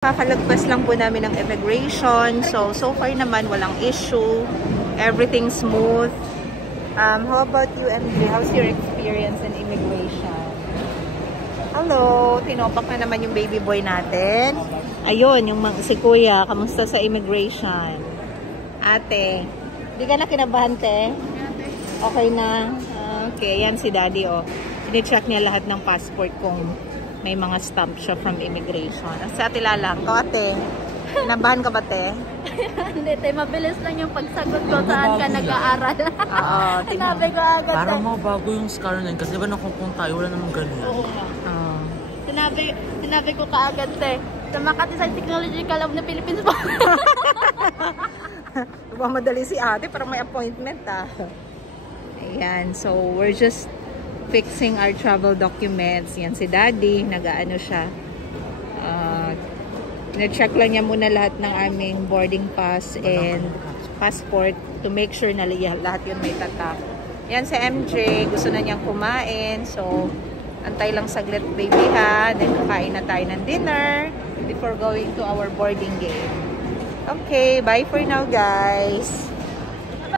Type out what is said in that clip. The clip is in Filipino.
Kakalagpas lang po namin ng immigration. So far naman, walang issue. Everything smooth. How about you, MJ? How's your experience in immigration? Hello! Tinopak na naman yung baby boy natin. Ayun, si Kuya. Kamusta sa immigration? Ate, di ka na kinabahan, te? Okay na? Okay, yan si Daddy, oh. Sine-check niya lahat ng passport kung may mga stamp siya from immigration. Sa ate Lalang, to ate, nabahan ka ba, te? Hindi, te. Mabilis lang yung pagsagot ko saan ka nag-aaral. Oo, sinabi ko agad. Parang mabago yung scar na yun. Kasi diba nakukong tayo, wala namang ganyan. Oo. Sinabi ko kaagad, te. Sa Makati sa Technological Lab na Philippines po. Madali si ate, parang may appointment, ah. Ayan, so we're just fixing our travel documents. Yan si Daddy, nag-aano siya. Na-check lang niya muna lahat ng aming boarding pass and passport to make sure na lahat yun may tatak. Yan si MJ, gusto na niyang kumain. So, antay lang saglit, baby, ha. Then, kakain na tayo ng dinner before going to our boarding gate. Okay, bye for now, guys.